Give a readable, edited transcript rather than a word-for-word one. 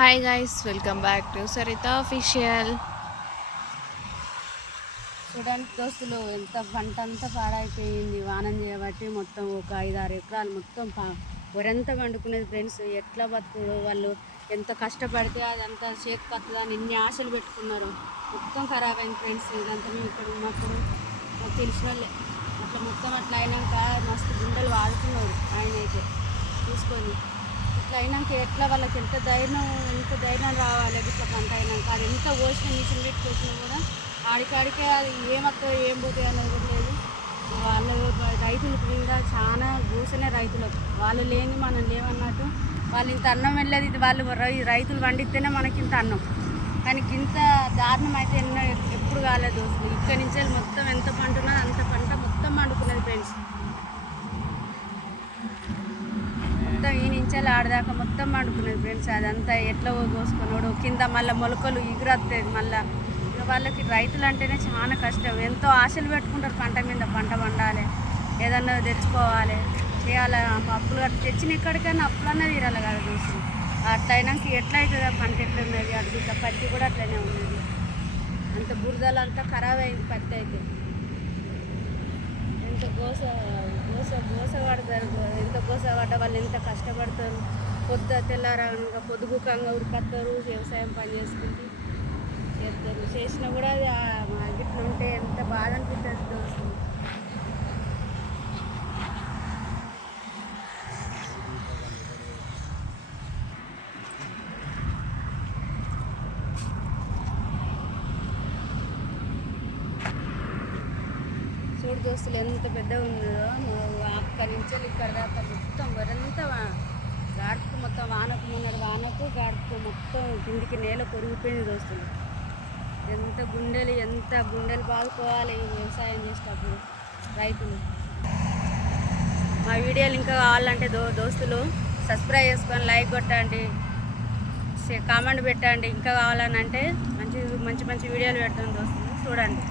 Hi guys, welcome back to Saritha official. చూడడానికి దోస్తులు ఎంత పంట అంతా పాడైపోయింది వానం చేయబట్టి. మొత్తం ఒక 5-6 ఎకరాలు మొత్తం వరంతా వండుకునేది ఫ్రెండ్స్. ఎట్లా బతుకుడు వాళ్ళు, ఎంత కష్టపడితే అదంతా చేతికి వస్తుందని ఇన్ని ఆశలు పెట్టుకున్నారు. మొత్తం ఖరాబ్ అయింది ఫ్రెండ్స్. ఇదంతా మేము ఇక్కడ ఉన్నప్పుడు మాకు తెలిసిన వాళ్ళే అట్లా మొత్తం అట్లా అయినాక మస్తు గుండెలు వాడుతున్నారు ఆయన అయితే చూసుకొని. ఇట్లా అయినాక ఎట్లా వాళ్ళకి ఎంత ధైర్యం రావాలి. ఇట్లా పంట అయినాక అది ఎంత పోసిన మిషన్ పెట్టి పోసినా కూడా ఆడికాడికే అది ఏమవుతుందో ఏం పోతాయి అన్నది కూడా లేదు. వాళ్ళు రైతులకు మీద చాలా గూసనే రైతులకు, వాళ్ళు లేని మనం లేవన్నట్టు. వాళ్ళు ఇంత అన్నం వెళ్ళేది, ఇది వాళ్ళు రైతులు పండిస్తేనే మనకి ఇంత అన్నం. కానీ ఇంత దారుణం అయితే ఎప్పుడు కాలేదు దోస్తులు. ఇక్కడి నుంచే మొత్తం ఎంత పంట ఉన్నదో అంత పంట మొత్తం పండుకున్నది ఫ్రెండ్స్. మొత్తం ఈ నుంచే ఆడదాకా మొత్తం పండుకున్నది ఫ్రెండ్స్. అదంతా ఎట్లా కోసుకున్నాడు కింద మళ్ళీ మొలకలు ఎగురొస్తుంది. మళ్ళీ వాళ్ళకి రైతులు అంటేనే చాలా కష్టం. ఎంతో ఆశలు పెట్టుకుంటారు పంట మీద. పంట పండాలి, ఏదన్నా తెచ్చుకోవాలి, చేయాలి. అప్పులు తెచ్చిన ఎక్కడికైనా అప్పులన్నా తీరాలి కదా చూసి. అట్లా అయినాక ఎట్లా అవుతుంది ఆ పంట, ఎట్లా ఉన్నది అటు ఇట్లా పత్తి కూడా అట్లనే ఉన్నది. అంత బురదలు అంతా ఖరాబ్ అయింది పత్తి అయితే. ఎంత గోస పడతారు, ఎంత గోస పడ్డ వాళ్ళు ఎంత కష్టపడతారు. తెల్లారగా పొద్దుగుకంగా ఉరికొస్తారు, వ్యవసాయం పని చేసుకుంటూ చేస్తారు. చేసినా కూడా అది ఇట్లా ఉంటే ఎంత బాధ అనిపిస్తుంది దోస్తులు. చూడు దోస్తులు ఎంత పెద్దగా ఉన్నదో. అక్కడి నుంచి ఇక్కడ దాకా మొత్తం వరంతా గాడుపు, మొత్తం వానకు మొన్నటి వానకు గాడుపు మొత్తం కిందికి నేల కొరిగిపోయింది దోస్తులు. ఎంత గుండెలు బాదుకోవాలి వ్యవసాయం చేసేటప్పుడు రైతులు. మా వీడియోలు ఇంకా కావాలంటే దోస్తులు సబ్స్క్రైబ్ చేసుకొని లైక్ కొట్టండి, కామెంట్ పెట్టండి. ఇంకా కావాలని అంటే మంచి వీడియోలు పెడతాం దోస్తులు, చూడండి.